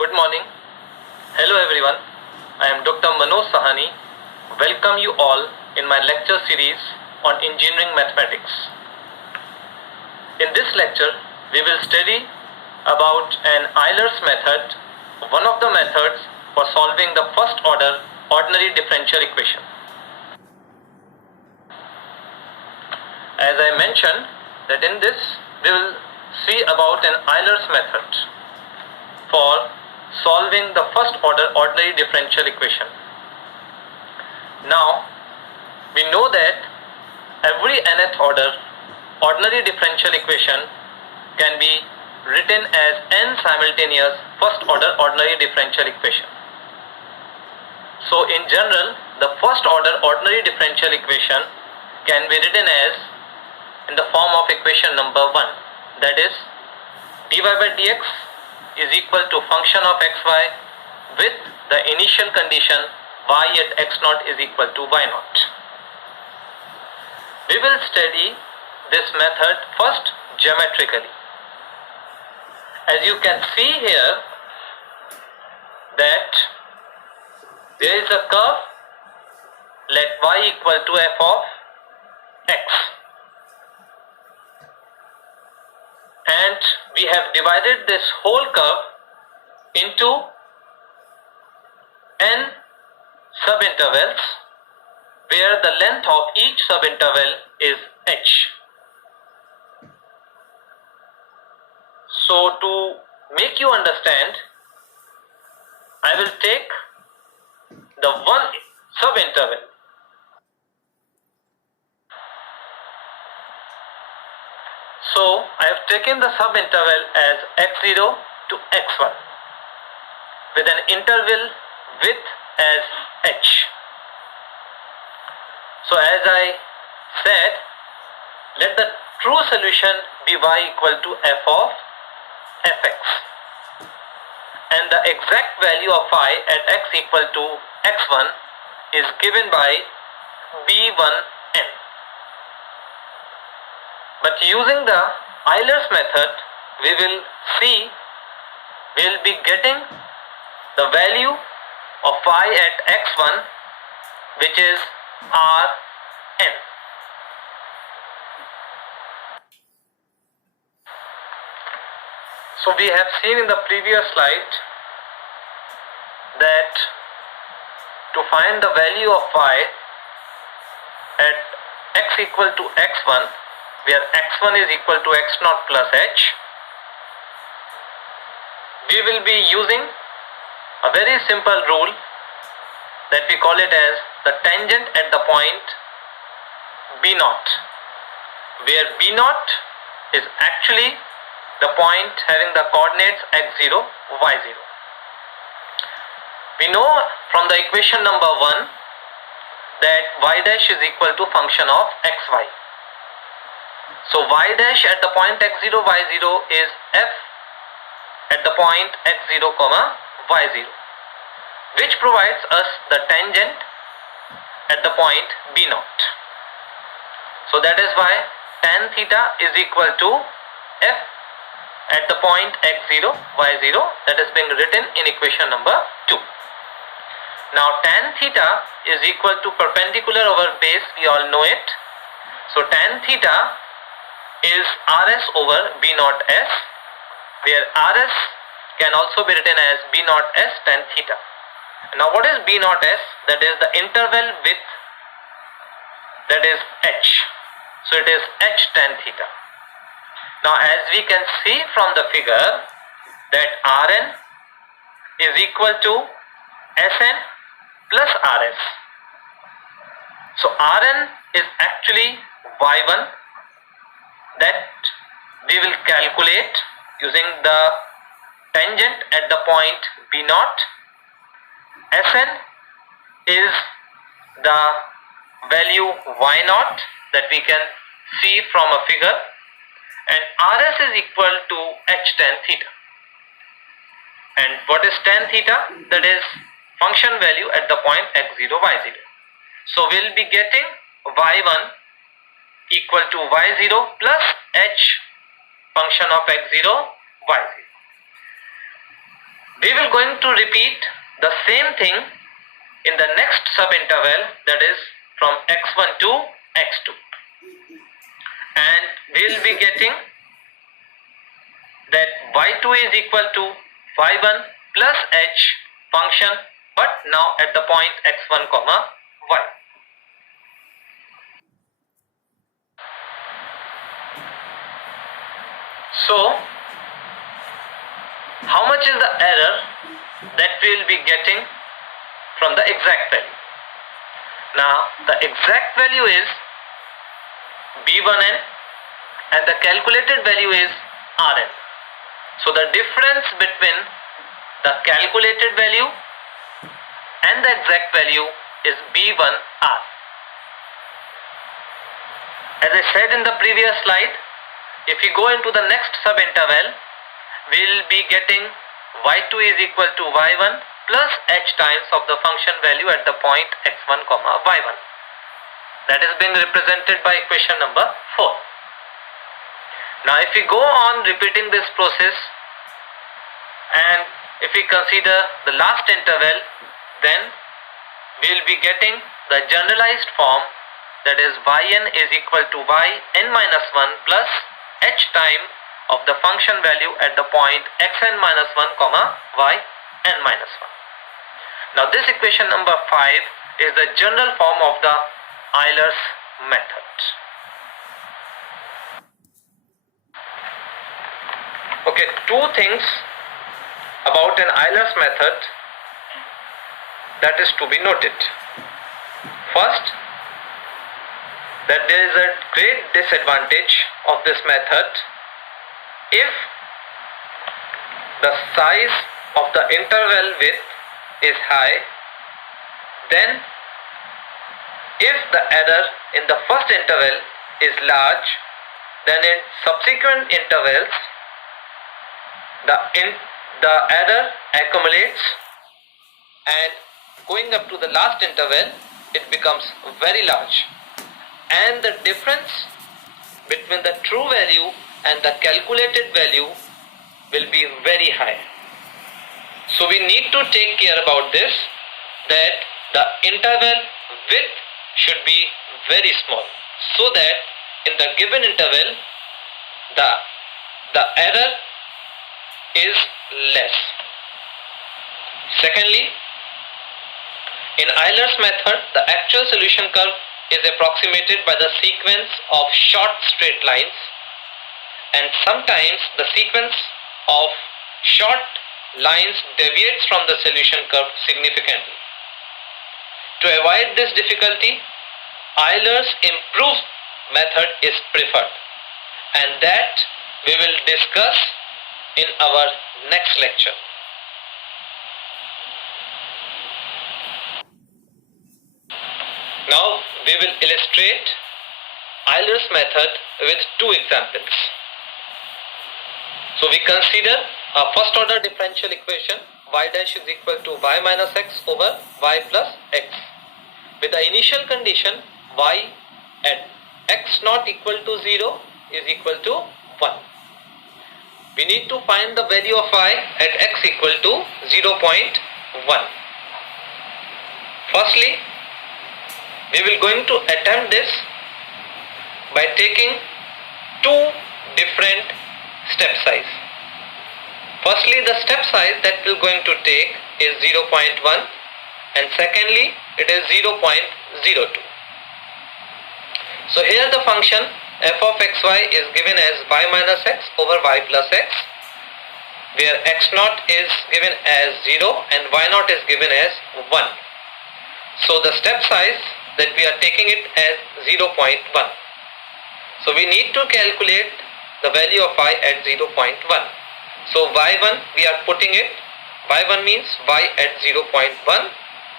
Good morning. Hello everyone. I am Dr. Manoj Sahani. Welcome you all in my lecture series on engineering mathematics. In this lecture, we will study about an Euler's method, one of the methods for solving the first order ordinary differential equation. As I mentioned that in this we will see about an Euler's method for solving the first order ordinary differential equation. Now we know that every nth order ordinary differential equation can be written as n simultaneous first order ordinary differential equation. So in general, the first order ordinary differential equation can be written as in the form of equation number 1, that is dy by dx is equal to function of xy with the initial condition y at x0 is equal to y0. We will study this method first geometrically. As you can see here that there is a curve, let y equal to f of x, and we have divided this whole curve into n subintervals where the length of each subinterval is h. So to make you understand, I will take the one subinterval. So I have taken the subinterval as x0 to x1 with an interval width as h. So as I said, let the true solution be y equal to f of fx, and the exact value of y at x equal to x1 is given by b1n. But using the Euler's method, we will be getting the value of y at x1, which is Rn. So we have seen in the previous slide that to find the value of y at x equal to x1, where x1 is equal to x0 plus h, we will be using a very simple rule that we call it as the tangent at the point b0, where b0 is actually the point having the coordinates x0, y0. We know from the equation number 1 that y dash is equal to function of xy. So y dash at the point x0, y0 is f at the point x0, y0, which provides us the tangent at the point b0. So that is why tan theta is equal to f at the point x0, y0, that is being written in equation number 2. Now tan theta is equal to perpendicular over base, we all know it. So tan theta is Rs over B0S, where Rs can also be written as B0S tan theta. Now what is B0S? That is the interval width, that is h. So it is h tan theta. Now as we can see from the figure that Rn is equal to Sn plus Rs. So Rn is actually y1 that we will calculate using the tangent at the point b0. Sn is the value y0 that we can see from a figure, and Rs is equal to h tan theta. And what is tan theta? That is function value at the point x0, y0. So we will be getting y1 equal to y0 plus h function of x0, y0. We will going to repeat the same thing in the next subinterval, that is from x1 to x2, and we will be getting that y2 is equal to y1 plus h function, but now at the point x1 comma y. So how much is the error that we will be getting from the exact value? Now the exact value is b1n and the calculated value is rn. So the difference between the calculated value and the exact value is b1r. As I said in the previous slide, if we go into the next subinterval, we will be getting y2 is equal to y1 plus h times of the function value at the point x1 comma y1. That is being represented by equation number 4. Now if we go on repeating this process and if we consider the last interval, then we will be getting the generalized form, that is yn is equal to yn minus 1 plus h time of the function value at the point xn minus 1 comma yn minus 1. Now this equation number 5 is the general form of the Euler's method. Okay, two things about an Euler's method that is to be noted. First, that there is a great disadvantage of this method if the size of the interval width is high. Then if the error in the first interval is large, then in subsequent intervals the error accumulates, and going up to the last interval it becomes very large, and the difference between the true value and the calculated value will be very high. So we need to take care about this, that the interval width should be very small, so that in the given interval the error is less. Secondly, in Euler's method, the actual solution curve is approximated by the sequence of short straight lines, and sometimes the sequence of short lines deviates from the solution curve significantly. To avoid this difficulty, Euler's improved method is preferred, and that we will discuss in our next lecture. Now we will illustrate Euler's method with two examples. So we consider a first order differential equation, y dash is equal to y minus x over y plus x, with the initial condition y at x not equal to 0 is equal to 1. We need to find the value of y at x equal to 0.1. Firstly, we will going to attempt this by taking two different step size. Firstly, the step size that we are going to take is 0.1, and secondly it is 0.02. So here the function f of xy is given as y minus x over y plus x, where x naught is given as 0 and y naught is given as 1. So the step size that we are taking it as 0.1. So we need to calculate the value of y at 0.1. So y1 we are putting it, y1 means y at 0.1,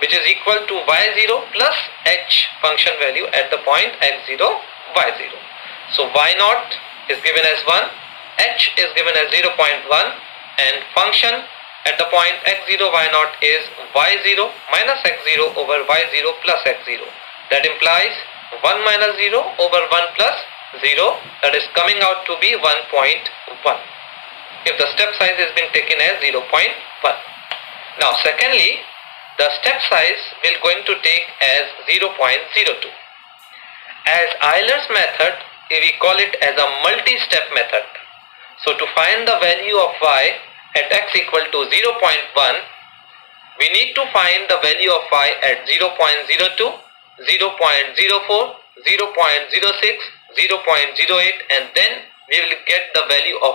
which is equal to y0 plus h function value at the point x0, y0. So y0 is given as 1, h is given as 0.1, and function at the point x0, y0 is y0 minus x0 over y0 plus x0. That implies 1 minus 0 over 1 plus 0, that is coming out to be 1.1. if the step size is being taken as 0.1. Now secondly, the step size will going to take as 0.02. As Euler's method, we call it as a multi-step method. So to find the value of y at x equal to 0.1, we need to find the value of y at 0.02, 0.04, 0.06, 0.08, and then we will get the value of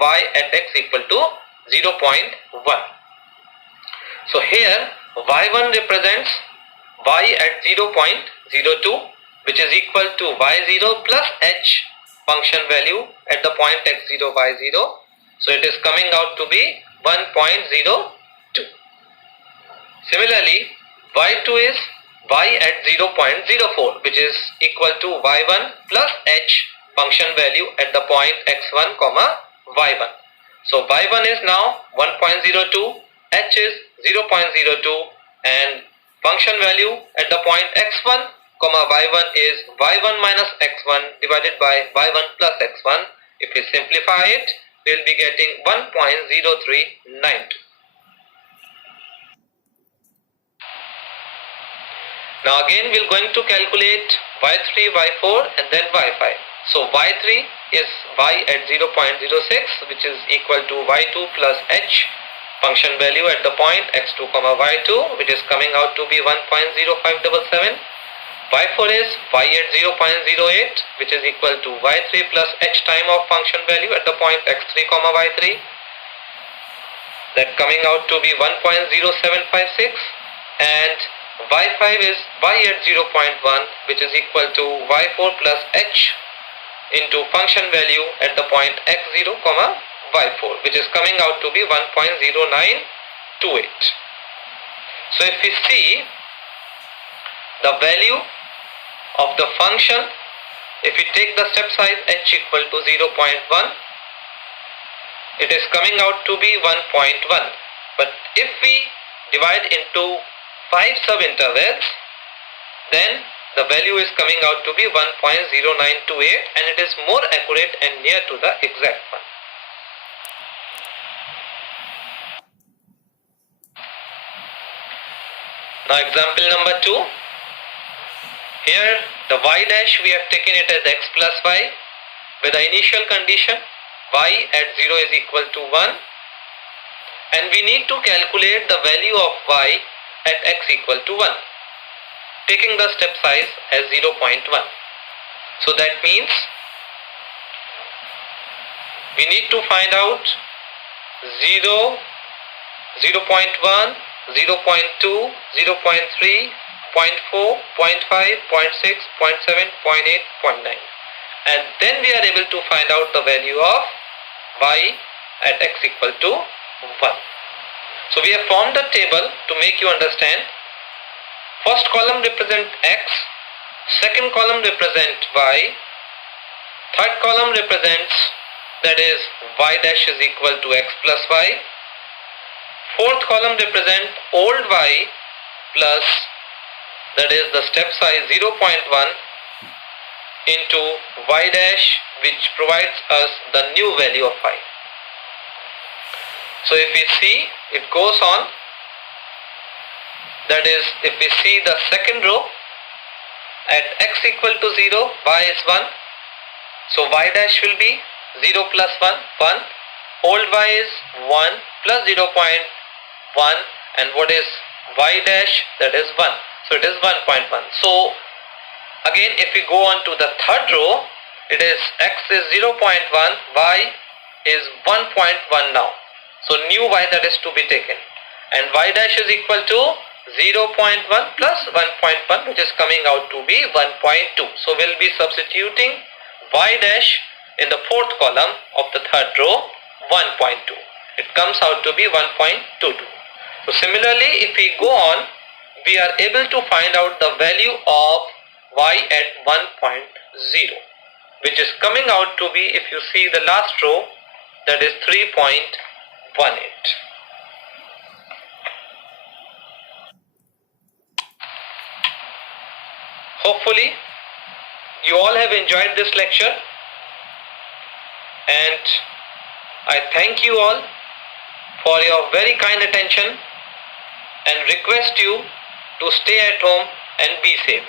y at x equal to 0.1. So here y1 represents y at 0.02, which is equal to y0 plus h function value at the point x0, y0. So it is coming out to be 1.02. Similarly, y2 is y at 0.04, which is equal to y1 plus h function value at the point x1, y1. So y1 is now 1.02, h is 0.02, and function value at the point x1, y1 is y1 minus x1 divided by y1 plus x1. If we simplify it, we will be getting 1.0392. Now again we are going to calculate y3, y4 and then y5. So y3 is y at 0.06, which is equal to y2 plus h function value at the point x2, y2, which is coming out to be 1.0577. y4 is y at 0.08, which is equal to y3 plus h time of function value at the point x3, y3. That coming out to be 1.0756, and y5 is y at 0.1, which is equal to y4 plus h into function value at the point x0, y4, which is coming out to be 1.0928. So if we see the value of the function, if we take the step size h equal to 0.1, it is coming out to be 1.1. But if we divide into 5 subintervals, then the value is coming out to be 1.0928, and it is more accurate and near to the exact one. Now example number 2. Here the y dash we have taken it as x plus y with the initial condition y at 0 is equal to 1, and we need to calculate the value of y at x equal to 1, taking the step size as 0.1. So that means we need to find out 0, 0.1, 0.2, 0.3, 0.4, 0.5, 0.6, 0.7, 0.8, 0.9, and then we are able to find out the value of y at x equal to 1. So we have formed a table to make you understand. First column represent x, second column represent y, third column represents, that is, y dash is equal to x plus y, fourth column represent old y plus, that is, the step size 0.1 into y dash, which provides us the new value of y. So if we see, it goes on, that is, if we see the second row, at x equal to 0, y is 1, so y dash will be 0 plus 1, 1, old y is 1 plus 0.1, and what is y dash? That is 1, so it is 1.1. So again, if we go on to the third row, it is x is 0.1, y is 1.1 now. So new y that is to be taken, and y dash is equal to 0.1 plus 1.1, which is coming out to be 1.2. So we'll be substituting y dash in the fourth column of the third row, 1.2. It comes out to be 1.22. So similarly, if we go on, we are able to find out the value of y at 1.0, which is coming out to be, if you see the last row, that is 3.18. Hopefully you all have enjoyed this lecture, and I thank you all for your very kind attention and request you to stay at home and be safe.